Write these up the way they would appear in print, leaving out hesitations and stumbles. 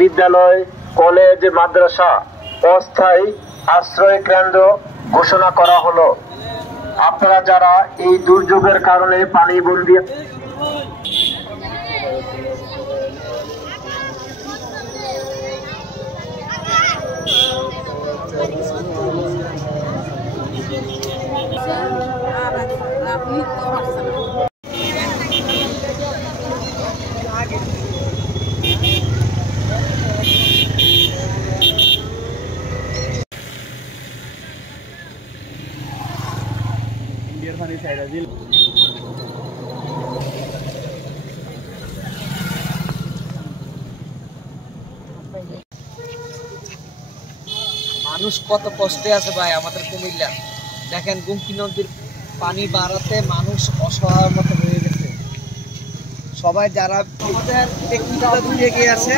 বিদ্যালয়, কলেজ, মাদ্রাসা অস্থায়ী আশ্রয় কেন্দ্র ঘোষণা করা হলো। আপনারা যারা এই দুর্যোগের কারণে পানিবন্দী মানুষ কত কষ্টে আছে ভাই আমাদের কুমিল্লা। দেখেন গুমকি নদীর পানি বাড়াতে মানুষ অসহায়ের মতো হয়ে গেছে। সবাই যারা আমাদের টেকনিক্যাল দিকে এগিয়ে আছে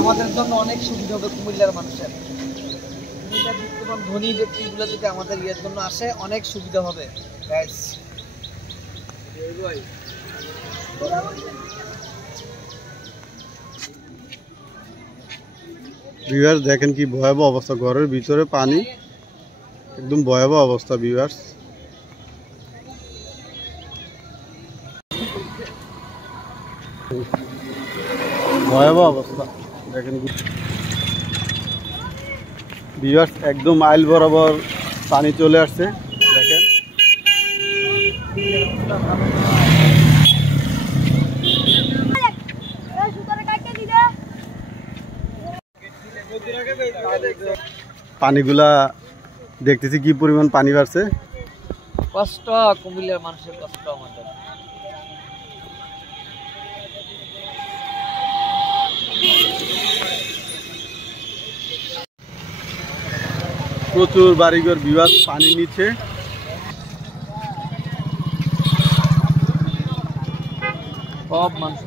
আমাদের জন্য অনেক সুবিধা হবে কুমিল্লার মানুষের। কুমিল্লার বিদ্যমান ধনী ব্যক্তিগুলো যদি আমাদের ইয়ের জন্য আসে অনেক সুবিধা হবে। ভিউয়ার্স দেখেন কি ভয়াবহ অবস্থা, ঘরের ভিতরে পানি, একদম ভয়াবহ অবস্থা ভিউয়ার্স। ভয়াবহ অবস্থা দেখেন ভিউয়ার্স, একদম আইল বরাবর পানি চলে আসছে। দেখেন পানিগুলা দেখতেছি কি পরিমাণ পানি বাড়ছে। কষ্ট কুমিল্লার মানুষের কষ্ট আমাদের। প্রচুর বাড়িঘর বিভাগ পানি নিচে। সব মানুষ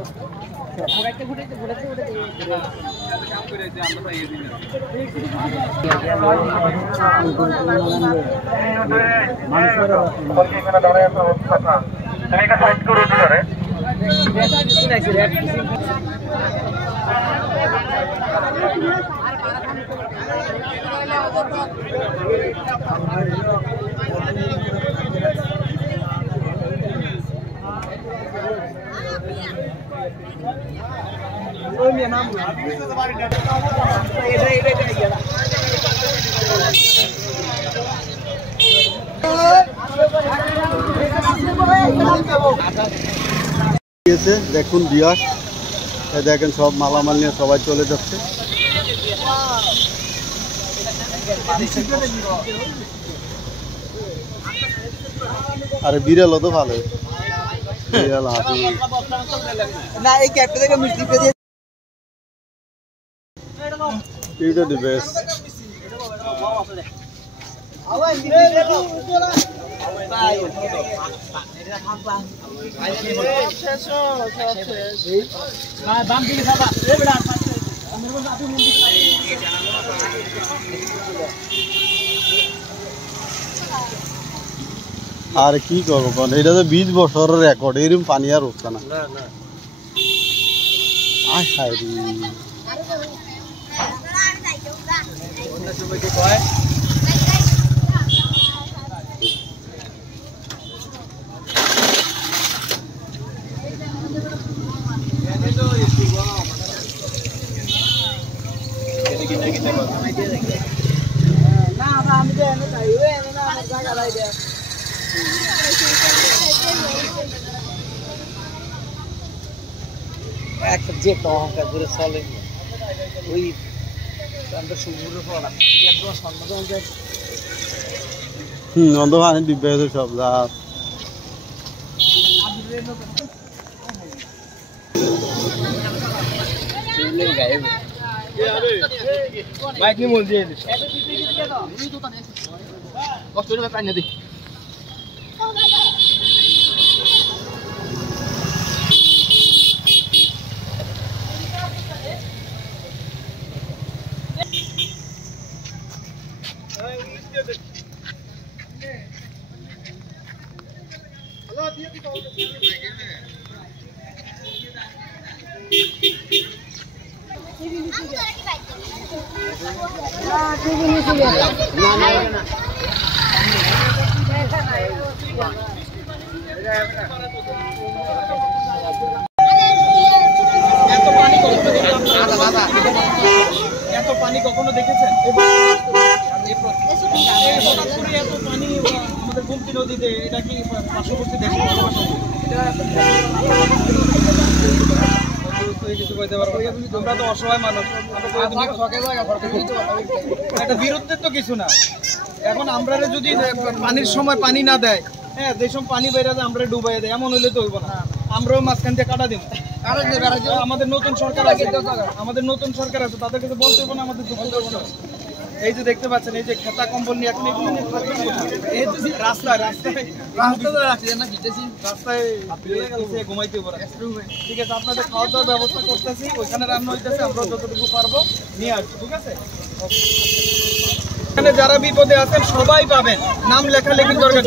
দেখুন বিয়াস, দেখেন সব মালামাল নিয়ে সবাই চলে যাচ্ছে। আরে বিড়াল তো ভালো, বিড়াল হাসি না, এই ক্যাপটা থেকে মিষ্টি পেয়ে এইটা দি বেস্ট। আর কি করবো, এটা তো 20 বছরের রেকর্ড, এরকম পানি আর উঠছে না। একটা যে অহংকার করে চলে ওই আমরা সুন্দর পড়া একদম সম্মান যায়। অন্ধ পানি ডিব্বা আছে সব রাত। বাইক নিয়ে মন দিয়ে কষ্ট করে পানি দিই। এত পানি কখনো দেখেছেন? এত পানি আমাদের গোমতী নদীতে, এটা কি পার্শ্ববর্তী দেশে আমরা তো অসহায় মানুষ, এটা বিরুদ্ধে তো কিছু না। এখন আমরা যদি পানির সময় পানি না দেয়, হ্যাঁ, যে সময় পানি বেড়ে যায় আমরা ডুবাই দেয়, এমন হইলে তো হইব না। আমরাও মাঝখান দিয়ে কাটা দিব। আমাদের নতুন সরকার আছে, তাদের কাছে বলতে হবে না আমাদের দুঃখ কষ্ট। এই যে দেখতে পাচ্ছেন, এই যে খেতা কম্বল নিয়ে এখন এগুলো নিয়ে থাকবেন রাস্তায় ঘুমাইতে পারে। ঠিক আছে, আপনাদের খাওয়া দাওয়ার ব্যবস্থা করতেছি, ওইখানে রান্না হইতেছে, আমরা যতটুকু পারবো নিয়ে আসবো। ঠিক আছে, এখানে যারা বিপদে আছেন সবাই পাবেন, নাম লেখালেখির দরকার।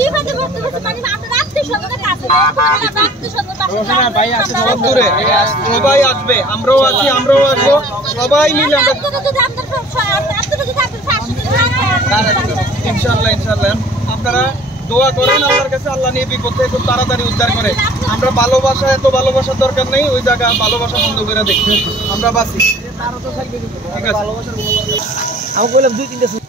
সবাই আসবে, আমরাও আছি, আমরাও আসবো, সবাই মিলে আমরা ইনশাল্লাহ ইনশাল্লাহ। আপনারা দোয়া করেন আল্লাহর কাছে, আল্লাহ নিয়ে বিপদ থেকে খুব তাড়াতাড়ি উদ্ধার করে। আমরা ভালোবাসা, এত ভালোবাসার দরকার নেই, ওই জায়গা ভালোবাসা বন্ধ করে দেখি, আমরা বাঁচি। ঠিক আছে, আমি বললাম 2-3টা